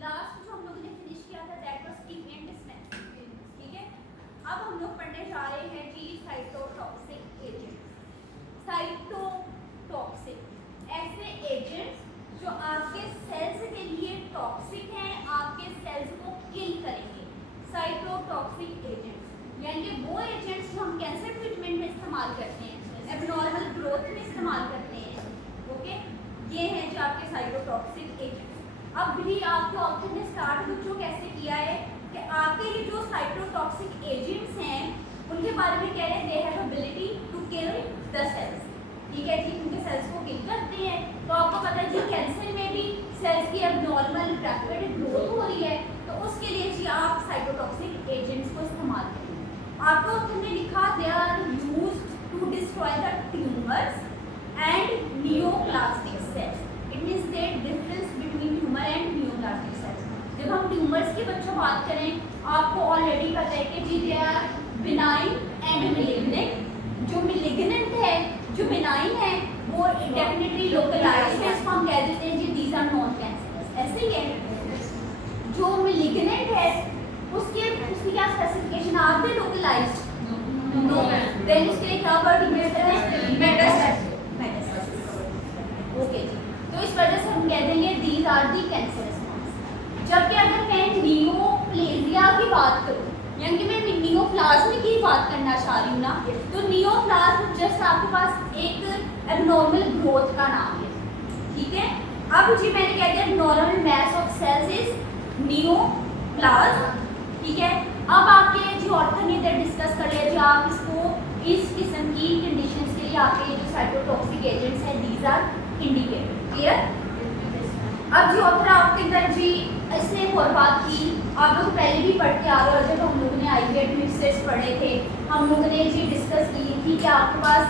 Last जो हम लोगों ने फिनिश किया था दैट वाज ट्रीटमेंट डिस्पेंसिंग, ठीक है। अब हम लोग पढ़ने जा रहे हैं जी साइटोटॉक्सिक एजेंट्स। साइटोटॉक्सिक ऐसे एजेंट्स जो आपके सेल्स के लिए टॉक्सिक हैं, आपके सेल्स को किल करेंगे। साइटोटॉक्सिक एजेंट्स यानी कि वो एजेंट्स जो हम कैंसर ट्रीटमेंट में इस्तेमाल करते हैं, एबनॉर्मल ग्रोथ में इस्तेमाल करते हैं, ओके। ये हैं जो आपके साइटोटॉक्सिक एजेंट्स। अब भी आपके ऑप्शन ने स्टार्ट बच्चों कैसे किया है कि आपके ये जो साइटोटॉक्सिक एजेंट्स हैं उनके बारे में कह रहे हैं they have ability to kill the cells, ठीक है जी, उनके सेल्स को किल करते हैं। तो आपको पता है जी कैंसर में भी सेल्स की एबनॉर्मल रैपिड ग्रोथ हो रही है, तो उसके लिए जी आप साइटोटॉक्सिक एजेंट्स को इस्तेमाल करें। आपको ऑप्शन ने लिखा they are used to destroy the tumours and neoplastic cells. It means the difference between tumour and neoplastic cells. जब हम ट्यूमर्स की बच्चों बात करें, आपको ऑलरेडी पता है कि जी they are benign and malignant. जो मैलिग्नेंट है, जो बिनाइन है, वो डेफिनेटली लोकलाइज्ड है, इसको हम कह देते हैं जी दीज आर नॉन कैंसरस। ऐसे ही है जो मैलिग्नेंट है उसकी क्या specification are they localised? No. Then उसके लिए क्या वर्ड यूज करते हैं? मेटास्टेसिस। ओके जी, तो इस वजह से हम कह देंगे these are the cancerous forms. जबकि अगर मैं नियोप्लेजिया की बात करूं, यानी कि मैं नियोप्लाज्म की बात करना चाह रही हूँ ना, तो नियोप्लाज्म जस्ट आपके पास एक एबनॉर्मल ग्रोथ का नाम है, ठीक है। अब जी मैंने कह दिया normal mass of cells is neoplasm, ठीक है। अब आपके जो ऑर्थर ने इधर डिस्कस कर लिया जी आप इसको इस किस्म की कंडीशंस के लिए आपके जो साइटोटॉक्सिक एजेंट्स हैं दीज आर इंडिकेटेड। क्लियर? अब जो ऑथर आपके अंदर जी इसने एक और बात की, आप लोग पहले भी पढ़ के आ रहे हो, जब हम लोगों ने आईवीएफ मिक्सर्स पढ़े थे, हम लोगों ने जी डिस्कस की थी कि आपके पास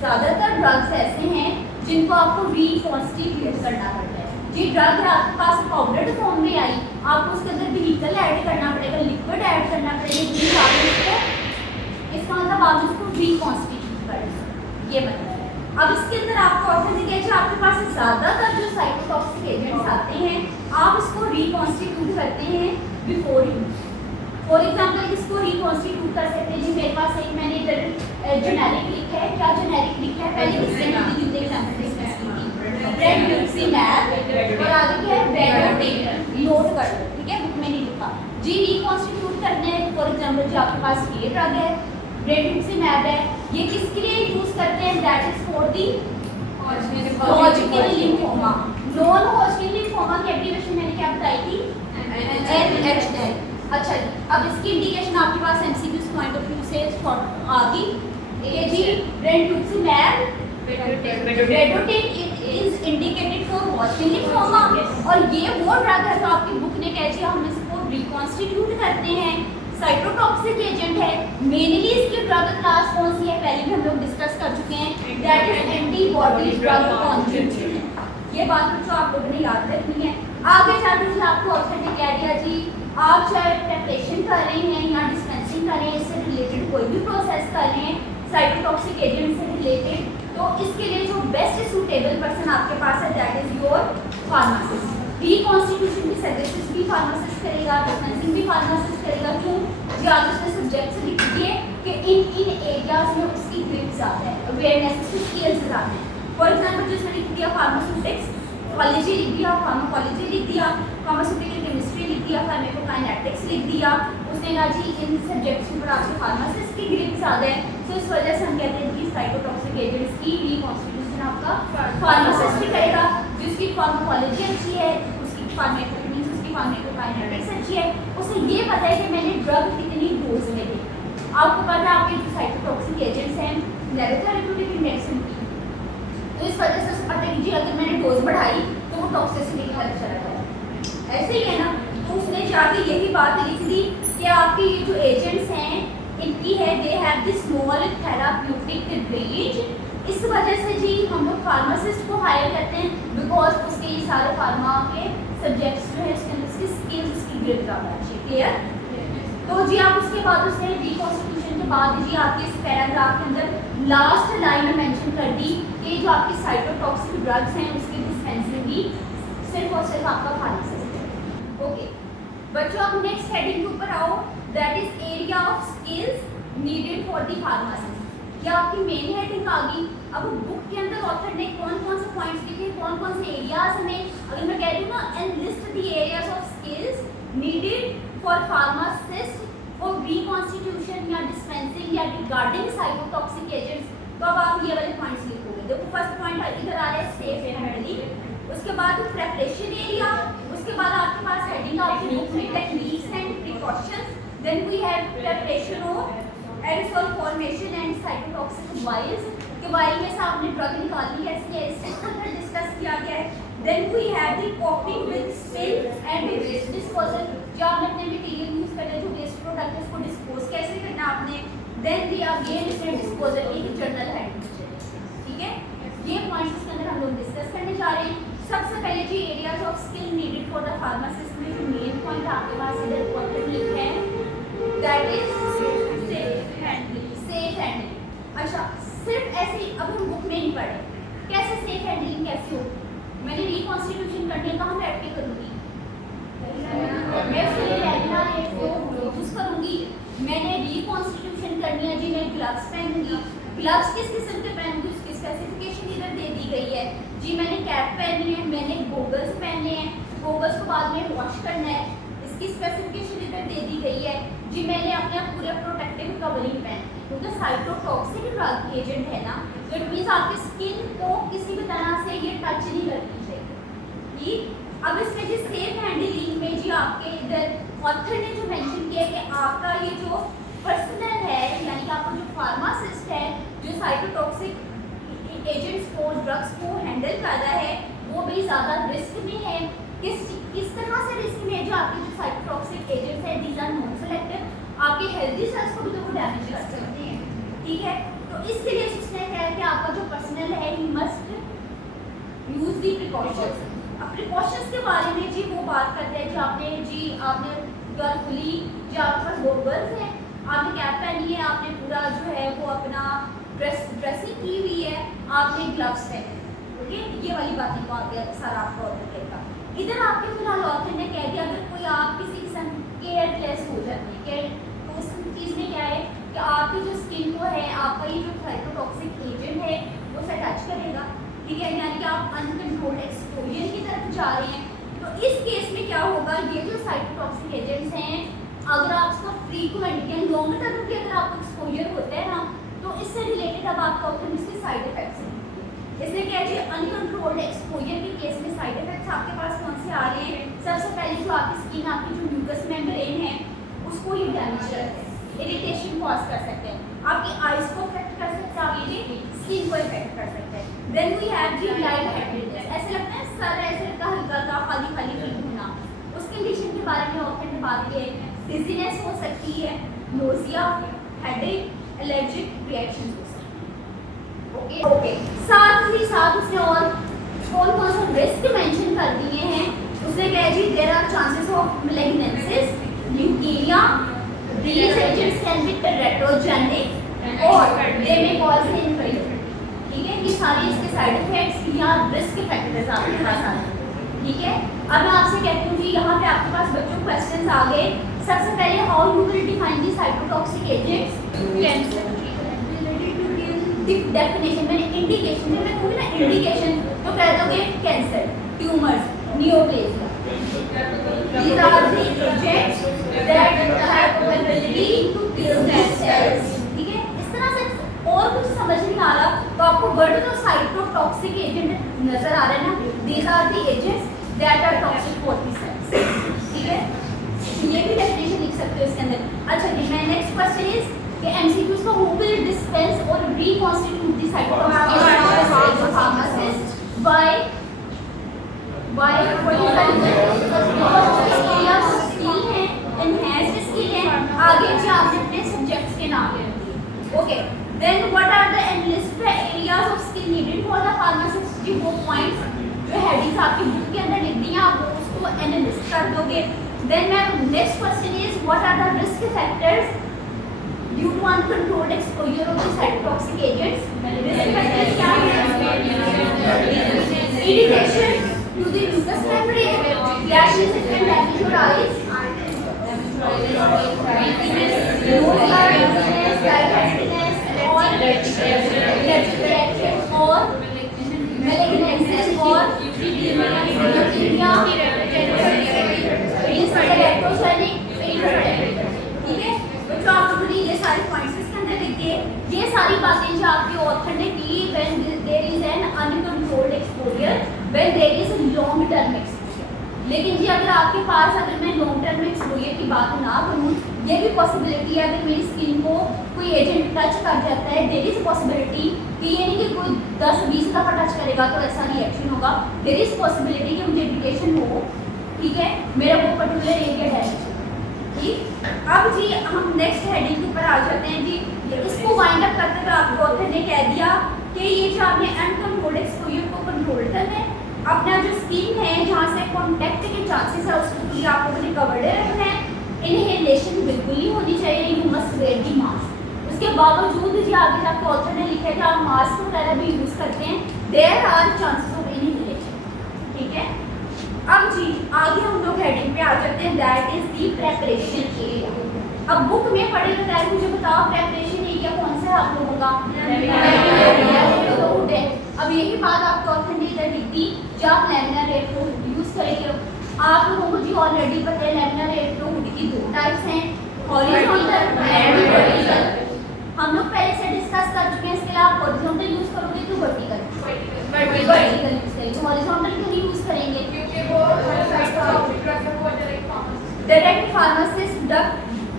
ज़्यादातर ड्रग्स ऐसे हैं जिनको आपको रिकॉन्स्टिट्यूट करना पड़ता है। जी ड्रग है आपके पास पाउडर्ड फॉर्म में आई, आपको उसके अंदर व्हीकल ऐड करना पड़ेगा, लिक्विड ऐड करना पड़ेगा, इसका मतलब आप उसको रिकॉन्स्टिट्यूट करना, ये मतलब है। अब इसके अंदर आपको ऑप्शन दिया है आपके पास ज़्यादातर जो साइटोटॉक्सिक एजेंट्स आते हैं आप इसको रिकॉन्स्टिट्यूट करते हैं बिफोर यूज। फॉर एग्जांपल इसको रिकॉन्स्टिट्यूट कर सकते हैं जी, मेरे पास एक मैंने इधर जेनेरिक लिखा है। क्या जेनेरिक लिखा है? पहले किसने रेमडेसिविर और आगे क्या है बेडोटेट, नोट कर लो, ठीक है, बुक में नहीं लिखा जी। रिकॉन्स्टिट्यूट करने हैं फॉर एग्जांपल जो आपके पास ये ड्रग है रेमडेसिविर है, ये किसके लिए यूज करते हैं? That is for the Hodgkin lymphoma. Non Hodgkin lymphoma की एब्रीविएशन मैंने क्या बताई थी? NHL। अच्छा जी, अब इसकी इंडिकेशन आपके पास एमसीक्यू पॉइंट ऑफ व्यू से आ गई। ये जी रेमडेसिविर बेडोटेट is indicated for Hodgkin lymphoma, और ये वो ड्रग है जो आपकी बुक ने कहा जी हम इसको रिकॉन्स्टिट्यूट करते हैं, साइटोटॉक्सिक एजेंट है। मेनली इसकी ड्रग क्लास कौन सी है? पहले भी हम लोग डिस्कस कर चुके हैं, that is antibody drug conjugate. ये बात जो आप लोगों ने याद रखनी है। आगे जाके जी आपको ऑप्शन ने कह दिया जी आप चाहे प्रेपरेशन कर रहे हैं या डिस्पेंसिंग कर रहे हैं, इससे रिलेटेड कोई भी प्रोसेस कर रहे हैं साइटोटॉक्सिक एजेंट से रिलेटेड, तो इसके लिए जो बेस्ट सूटेबल पर्सन आपके पास है that is your pharmacist. Reconstitution की सर्विसेज भी फार्मासिस्ट करेगा, डिस्पेंसिंग भी फार्मासिस्ट करेगा। क्यों? जी आप उसमें सब्जेक्ट्स लिख दिए कि इन एरियाज में उसकी ग्रिप ज़्यादा है, अवेयरनेस उसकी स्किल्स ज़्यादा है। फॉर एग्जाम्पल जिसमें लिख दिया फार्मास्यूटिक्स कॉलेजी लिख दिया, फार्माकोलॉजी लिख दिया, फार्मास्यूटिकल केमिस्ट्री लिख दिया, फार्माकोकाइनेटिक्स लिख दिया, उसने कहा जी इन सब्जेक्ट्स के ऊपर आपके फार्मासिस्ट की ग्रिप ज़्यादा है, तो इस वजह से हम कहते हैं कि साइटोटॉक्सिक एजेंट्स की रिकॉन्स्टिट्यूशन आपका फार्मासिस्ट भी करेगा। जिसकी फार्माकोलॉजी अच्छी है, उसकी फार्माकोकाइनेटिक्स अच्छी है, उसे ये पता है कि मैंने ड्रग कितनी डोज में दी। आपको पता है आपके जो साइटोटॉक्सिक एजेंट्स हैं थेरेप्यूटिक इंडेक्स की, तो इस वजह से पता है कि जी अगर मैंने डोज बढ़ाई तो वो टॉक्सिसिटी की तरफ चला जाए। ऐसे ही है ना, तो उसने जाके यही बात लिख दी कि आपके ये जो एजेंट्स हैं इनकी है they have this small therapeutic range. इस वजह से जी हम लोग फार्मासिस्ट को हायर करते हैं बिकॉज उसके ये सारे फार्मा के सब्जेक्ट्स जो है उसके अंदर उसकी स्किल्स उसकी ग्रिप ज़्यादा अच्छी। क्लियर? तो जी आप उसके बाद उसने रिकॉन्स्टिट्यूशन के बाद जी आपके इस पैराग्राफ के अंदर लास्ट लाइन में मेंशन कर दी कि जो आपकी साइटोटॉक्सिक ड्रग्स हैं उसकी डिस्पेंसिंग भी सिर्फ और सिर्फ आपका फार्मासिस्ट है। ओके, बच्चों अब नेक्स्ट हेडिंग के ऊपर आओ, that is area of skills needed for the pharmacist. क्या आपकी मेन हेडिंग आ गई। अब बुक के अंदर ऑथर ने कौन कौन से पॉइंट्स लिखे, कौन कौन से एरियाज हमें, अगर मैं कह रही हूँ ना and list the areas of skills needed for pharmacist for reconstitution या डिस्पेंसिंग या रिगार्डिंग साइटोटॉक्सिक एजेंट्स, तो अब आप ये वाले पॉइंट्स लिखोगे। देखो फर्स्ट पॉइंट इधर आ रहा है सेफ हैंडलिंग, उसके बाद प्रेपरेशन एरिया, उसके बाद आपके पास हेडिंग आपकी बुक में techniques and precautions, then we have preparation of aerosol formation and cytotoxic vials, के वाइल में से आपने ड्रग निकालनी कैसे है इसके अंदर डिस्कस किया गया है। Then we have the coping with spill and waste disposal, जो आपने अपने मटेरियल यूज करना जो वेस्ट प्रोडक्ट है उसको डिस्पोज कैसे करना आपने। देन वी अगेन इसमें डिस्पोजल की जर्नल हेडिंग, ठीक है। ये पॉइंट्स इसके अंदर हम लोग डिस्कस करने जा रहे हैं। सबसे पहले जी areas of skill needed for the pharmacist में जो मेन पॉइंट आपके पास इधर पॉइंट है that is safe handling, safe handling. अच्छा सिर्फ ऐसे ही अब हम बुक में नहीं पढ़े, कैसे सेफ हैंडलिंग कैसे हो, मैंने रिकॉन्स्टिट्यूशन करने का हम बैठ के करूँगी, मैं उसके लिए रेगुलर एक को यूज करूँगी, मैंने रिकॉन्स्टिट्यूशन करनी है जी, मैं ग्लव्स पहनूंगी, ग्लव्स किस किस्म के पहनूंगी उसकी स्पेसिफिकेशन इधर दे दी गई है जी, मैंने कैप पहनी है, मैंने गोगल्स पहने हैं, गोगल्स को बाद में वॉश करना है, इसकी स्पेसिफिकेशन इधर दे दी गई है जी, मैंने अपने पूरे प्रोटेक्टिव कवरिंग पहन, क्योंकि साइटोटॉक्सिक ड्रग एजेंट है ना, तो इट मींस आपकी स्किन को किसी भी तरह से ये टच नहीं करनी चाहिए, ठीक। अब इसमें जी सेफ हैंडलिंग में जी आपके इधर ऑथर ने जो मेंशन किया है कि आपका ये जो पर्सनल है यानी कि आपका जो फार्मासिस्ट है जो साइटोटॉक्सिक एजेंट्स को ड्रग्स को हैंडल कर रहा है वो भी ज़्यादा रिस्क में है। किस तरह से रिस्क में है, जो आपके जो साइटोटॉक्सिक एजेंट्स हैं दीज आर नॉन सेलेक्टिव, आपके हेल्दी सेल्स को भी तो वो डैमेज कर सकते हैं, ठीक है। तो इसके लिए उसने कहा है कि आपका जो पर्सनल है he must use the precautions. अब प्रिकॉशंस के बारे में जी वो बात करते हैं जी आपने केयरफुली जो आपके पास गोगल्स हैं, आपने कैप पहनी है, आपने पूरा जो है वो अपना ड्रेसिंग की हुई है, आपने ग्लव्स पहने, ओके, ये वाली बातें को आगे सारा आपको ऑर्डर करेगा। इधर आपके फिलहाल ऑथर ने कह दिया अगर कोई आप किसी किस्म केयरलेस हो जाती है तो उस चीज़ में क्या है कि आपकी जो स्किन को है आपका ये जो साइटोटॉक्सिक एजेंट है वो से टच करेगा, ठीक है, यानी कि आप अनकंट्रोल्ड एक्सपोजर की तरफ जा रहे हैं। तो इस केस में क्या होगा, ये जो साइटोटॉक्सिक एजेंट्स हैं अगर आप इसका फ्रीक्वेंट या लॉन्ग टर्म के अगर आपको एक्सपोजर होता है ना तो इससे रिलेटेड अब आपका ऑप्शन इसके साइड इफेक्ट्स हैं। इसलिए क्या है अनकंट्रोल्ड एक्सपोजर के केस में साइड इफेक्ट्स आपके पास कौन से आ रहे हैं। सबसे पहले जो आपकी स्किन आपकी जो म्यूकस मेम्ब्रेन है उसको ये डैमेज करते हैं, इरिटेशन कॉज कर सकते हैं, आपकी आईज को अफेक्ट कर सकते हैं, आपकी स्किन को इफेक्ट कर सकते हैं। देन वी हैव जी लाइट हेडेडनेस, ऐसे लगता है सर ऐसे लगता है हल्का हल्का खाली खाली फील होना, उस कंडीशन के बारे में ऑथर ने बात की है। डिजीनेस हो सकती है, नोजिया, हेडेक, एलर्जिक रिएक्शन हो सकती है, ओके। साथ ही साथ उसने और कौन कौन से रिस्क मेंशन कर दिए हैं, उसने कहा जी there are chances of malignancies, leukaemia, these agents can be teratogenic or they may cause injury, ठीक है। ये सारे इसके साइड इफेक्ट्स या रिस्क फैक्टर्स आपके पास आ रहे हैं, ठीक है। अब मैं आपसे कहती हूँ जी यहाँ पे आपके पास बच्चों क्वेश्चंस आ गए। सबसे पहले how you will define the cytotoxic agents, cancer definition में इंडिकेशन में मैं कहूँगी ना इंडिकेशन तो कह दोगे cancer, tumours, neoplasia, these are the agents that have ability to kill cells, ठीक है। इस तरह से और कुछ समझ नहीं आ रहा तो आपको वर्ड तो साइटोटॉक्सिक एजेंट नजर आ रहा है ना, these are the agents that are toxic for the cells, ठीक है। ये भी डेफिनेशन लिख सकते हो इसके अंदर। अच्छा जी, मैं नेक्स्ट क्वेश्चन इज कि एमसीक्यूज को हु विल डिस्पेंस और reconstitute the cytotoxic pharmacist by what is the skill है, एनहांस्ड स्किल है, आगे जी आपने अपने सब्जेक्ट्स के नाम ले दिए, okay. Then what are the enlist areas of skill needed for the pharmacist, जी वो पॉइंट्स जो हेडिंग्स आपकी बुक के अंदर लिख दी हैं आप उसको एनालिस्ट कर दोगे। Then next question is what are the risk factors due to uncontrolled exposure of the cytotoxic agents? Risk factors क्या है? Irritation to the mucous membrane, flashes and damage your eyes, ये सारी बातें जो आपके ऑथर ने की, when there is an uncontrolled exposure, when there is long term exposure. लेकिन जी अगर आपके पास, अगर मैं लॉन्ग टर्म एक्सपोजर की बात ना करूँ, ये भी पॉसिबिलिटी है अगर मेरी स्किन को कोई एजेंट टच कर जाता है, देयर इज पॉसिबिलिटी कि ये नहीं कि कोई 10-20 दफ़ा टच करेगा तो ऐसा रिएक्शन होगा, देयर इज पॉसिबिलिटी कि मुझे इरिटेशन हो, ठीक है, मेरा वो पर्टिकुलर एरिया डैमेज हो। ठीक, अब जी हम नेक्स्ट हेडिंग के ऊपर आ जाते हैं जी। इसको वाइंड अप करते हुए आपको ऑथर ने कह दिया कि ये जो आपने अनकंट्रोल्ड एक्सपोजर को कंट्रोल करना है, अपना जो स्किन है जहाँ से कॉन्टैक्ट के चांसेस है उसको भी आपको रिकवर्ड रखना है, इनहेलेशन बिल्कुल नहीं होनी चाहिए, you must where the mask. उसके बावजूद जी आगे जाकर ऑथर ने लिखा है कि आप मास्क वगैरह भी यूज़ करते हैं, there are chances of inhalation. ठीक है, अब जी आगे हम लोग हेडिंग पे आ जाते हैं, that is the preparation area. अब बुक में पढ़े बगैर मुझे बताओ प्रेपरेशन एरिया कौन सा है आप लोगों का? अब यही बात आपको ऑथर ने इधर लिख दी, जब आप लैमिनार एयर फ्लो यूज़ करेंगे। आप लोगों को जी ऑलरेडी पता है लैमिनार एयर फ्लो हुड की 2 टाइप्स हैं, हॉरिजॉन्टल एंड वर्टिकल। हम लोग पहले से डिस्कस कर चुके हैं, इसके लिए आप हॉरिजॉन्टल यूज़ करोगे तो वर्टिकल यूज़ करेंगे, हॉरिजॉन्टल क्यों नहीं यूज़ करेंगे? क्योंकि वो डायरेक्ट फार्मासिस्ट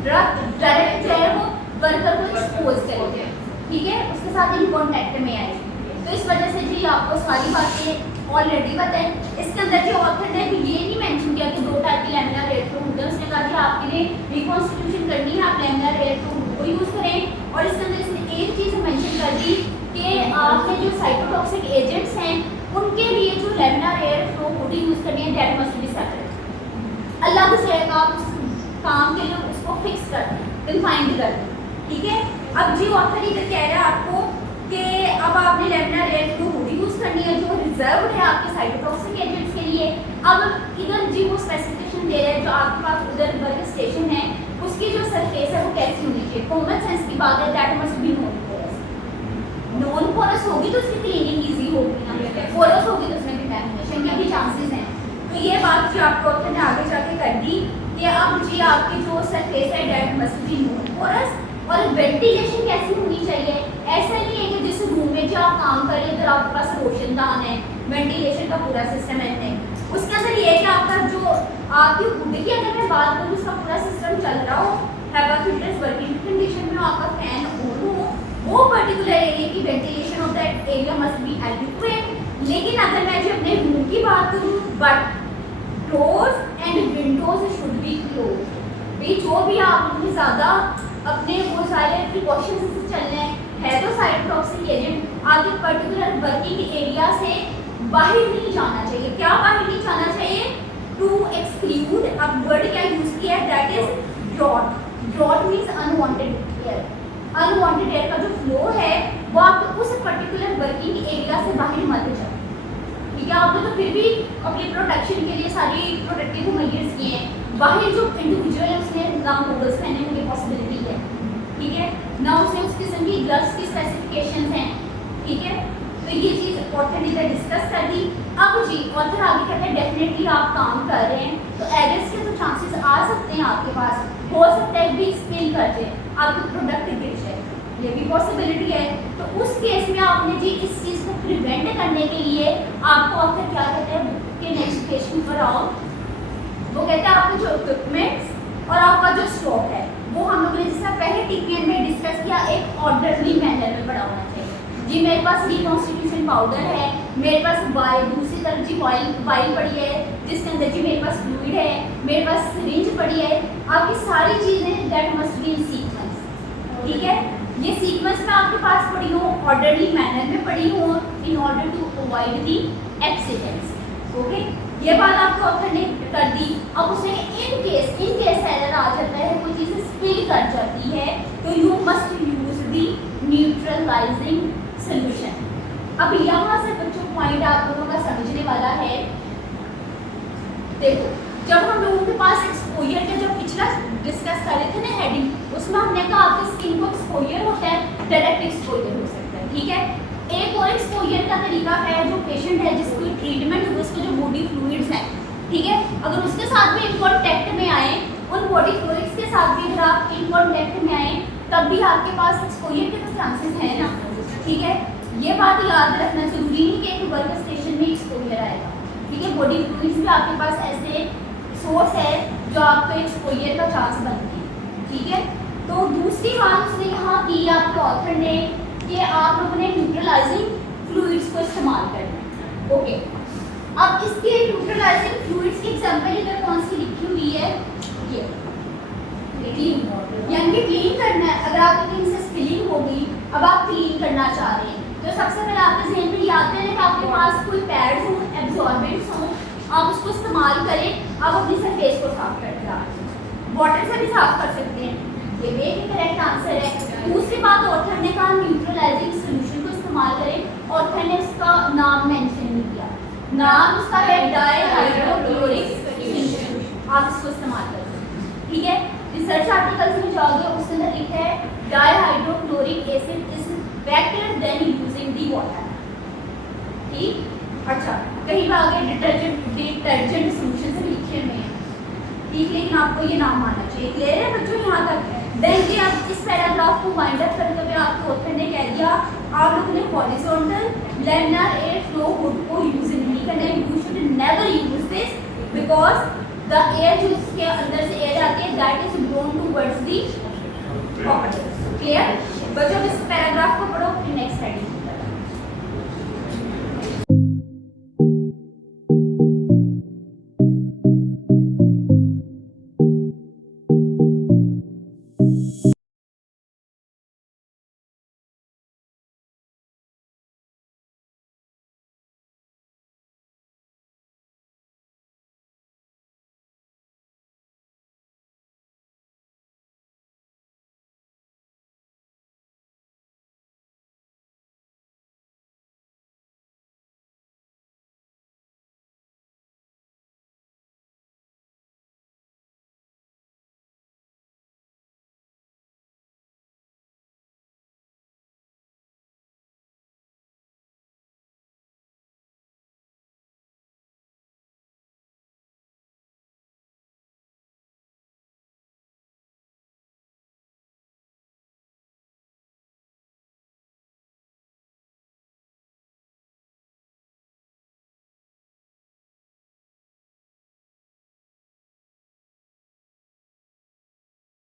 ड्रग डायरेक्ट जो है वो वर्कर को एक्सपोज करेंगे, ठीक है, उसके साथ इन कॉन्टैक्ट में आएगी। तो इस वजह से जी आपको सारी बातें ऑलरेडी पता है। इसके अंदर जो ऑथर ने भी ये नहीं मेंशन किया कि 2 टाइप की लैमिनार एयर फ्लो हुड है, उसने कहा कि आपके लिए रिकॉन्स्टिट्यूशन करनी है, आप लैमिनार एयर फ्लो हुड को यूज़ करें। और इसके अंदर इसने एक चीज़ मेंशन कर दी कि आपके जो साइटोटॉक्सिक एजेंट्स हैं उनके लिए जो laminar air flow hood use करनी है, दैट मस्ट बी सेपरेट, अलग से आप काम के लिए उसको फिक्स कर दें, कन्फाइंड कर दें। ठीक है, अब जी ऑथर इधर कह रहा है आपको कि अब आपने laminar air flow hood use करनी है जो रिजर्व्ड है आपके साइटोटॉक्सिक एजेंट्स के लिए। अब इधर जी वो स्पेसिफिकेशन दे रहे हैं जो आपके पास उधर वर्क स्टेशन है उसकी जो सरफेस है वो कैसी होनी चाहिए। कॉमन सेंस की बात है, that must be non porous. Non porous होगी तो उसकी क्लीनिंग ईजी होगी ना, पोरस होगी तो उसमें कंटैमिनेशन के भी चांसेस हैं। तो ये बात जो आपको ऑथर ने आगे जाके कर दी कि अब जी आपकी जो सरफेस है that must be non porous. और वेंटिलेशन कैसी होनी चाहिए? ऐसा नहीं है कि जिस रूम में जो आप काम कर रहे हैं इधर आपके पास रोशनदान है, वेंटिलेशन का पूरा सिस्टम है, नहीं। उसके अंदर ये है कि आपका जो आपकी हुड की अगर मैं बात करूँ उसका पूरा सिस्टम चल रहा हो, हैवा फिल्टर्स वर्किंग कंडीशन में, आपका फैन ऑन हो, वो पर्टिकुलर एरिया की ventilation of that area must be adequate. लेकिन अगर मैं जो अपने रूम की बात करूँ, but doors and Windows should be close. भाई जो भी आप उतनी ज़्यादा अपने वो सारे प्रिकॉशंस से चलने है तो साइटोटॉक्सिक एजेंट आपके पर्टिकुलर वर्किंग एरिया से बाहर नहीं जाना चाहिए। क्या बाहर नहीं जाना चाहिए? टू एक्सक्लूड, अब वर्ड क्या यूज किया है, that is draught. Draught means unwanted air. Unwanted air का जो फ्लो है वो आप उस पर्टिकुलर वर्किंग एरिया से बाहर मत जाए। ठीक है, आपने तो फिर भी अपनी प्रोटेक्शन के लिए सारी प्रोटेक्टिव मेजर्स किए हैं, बाहर जो इंडिविजुअल है उसने ना गॉगल्स पहनने की पॉसिबिलिटी है, ठीक है, ना उसने उस किस्म की ग्लव्स की स्पेसिफिकेशंस हैं। ठीक है, तो ये चीज़ ऑथर ने डिस्कस कर दी। अब जी ऑथर आगे कहते हैं डेफिनेटली आप काम कर रहे हैं तो एरर्स के तो चांसेस आ सकते हैं आपके पास, हो सकता है भी स्पिल कर जाए, आपको प्रोडक्ट गिर जाए, ये भी पॉसिबिलिटी है। तो उस केस में आपने जी इस चीज़ को प्रिवेंट करने के लिए आपको ऑथर क्या कहते हैं बुक के नेक्स्ट पेज पर आओ, वो कहते हैं आपके जो इक्विपमेंट्स और आपका जो स्टॉक है वो हम लोगों ने जिसका पहले टीपीएन में डिस्कस किया एक ऑर्डरली मैनर में पड़ा होना चाहिए। जी मेरे पास रिकॉन्स्टिट्यूशन पाउडर है, मेरे पास दूसरी तरफ जी वाइल पड़ी है जिसके अंदर जी मेरे पास फ्लूइड है, मेरे पास सिरिंज पड़ी है, आपकी सारी चीज़ें that must be in sequence. ठीक है, ये सीक्वेंस में आपके पास पड़ी हो, ऑर्डरली मैनर में पड़ी हो, in order to avoid the accidents. Okay, ये बात आपको ऑथर ने कर दी। अब उसने इन केस एरर आ जाता है, कोई चीज़ स्पिल कर जाती है तो you must use the neutralising solution. अब यहाँ से बच्चों पॉइंट आप लोगों का समझने वाला है। देखो, जब हम लोगों के पास एक्सपोजर का जो पिछला डिस्कस कर रहे थे ना हेडिंग, उसमें हमने कहा आपके स्किन को एक्सपोजर होता है, डायरेक्ट एक्सपोजर हो सकता है, ठीक है। एक और एक्सपोजर का तरीका है, जो पेशेंट है जिसको ट्रीटमेंट हुआ, उसको जो बॉडी फ्लूइड्स हैं, ठीक है, अगर उसके साथ भी इन कॉन्टैक्ट में आए, उन बॉडी फ्लूइड्स के साथ भी अगर आप इन कॉन्टैक्ट में आए, तब भी आपके पास एक्सपोजर के तो चांसेस हैं ना, ठीक है। ये बात याद रखना जरूरी नहीं कि एक वर्क स्टेशन में एक्सपोजर आएगा, ठीक है। बॉडी फ्लूइड्स भी आपके पास ऐसे सोर्स है जो आपको एक्सपोजर का चांस बनती है, ठीक है। तो दूसरी बात उसने यहाँ की आपके ऑथर ने कि आप लोगों ने न्यूट्रलाइजिंग फ्लूइड्स को इस्तेमाल करना है, ओके। अब इसके न्यूट्रलाइजिंग फ्लूइड्स की एग्जांपल इधर कौन सी लिखी हुई है, ये क्लीन, यानी क्लीन करना है। अगर आपकी कहीं से स्पिलिंग हो गई, अब आप क्लीन करना चाह रहे हैं, तो सबसे पहले आपके ज़हन में याद रहे कि आपके पास कोई पैड्स हो, एब्जॉर्बेंट्स हो, आप उसको इस्तेमाल करें, आप अपनी सरफेस को साफ करके रखें, वाटर से भी साफ कर सकते हैं, ये भी एक करेक्ट आंसर है। दूसरी बात ऑथर ने कहा न्यूट्रलाइजिंग सॉल्यूशन को इस्तेमाल करें, ऑथर ने उसका नाम मेंशन नहीं किया, नाम उसका है डाइहाइड्रोक्लोरिक सॉल्यूशन, आप इसको इस्तेमाल कर सकते हैं, ठीक है। रिसर्च आर्टिकल्स में जाओगे उसके अंदर लिखा है dihydrochloric acid is better than using the water, ठीक। अच्छा, कहीं आगे डिटर्जेंट सॉल्यूशन से लिखे हुए हैं, ठीक, लेकिन आपको ये नाम आना चाहिए, क्लियर है बच्चों यहाँ तक। देन कि आप इस पैराग्राफ को वाइंड अप करते हुए आपके ऑथर ने कह दिया आप लोगों ने horizontal laminar air flow hood को यूज नहीं करना है, you should never use this because the air जो इसके अंदर से एयर आती है that is blown towards the pocket, clear. बच्चों इस पैराग्राफ को पढ़ो, फिर नेक्स्ट हेडिंग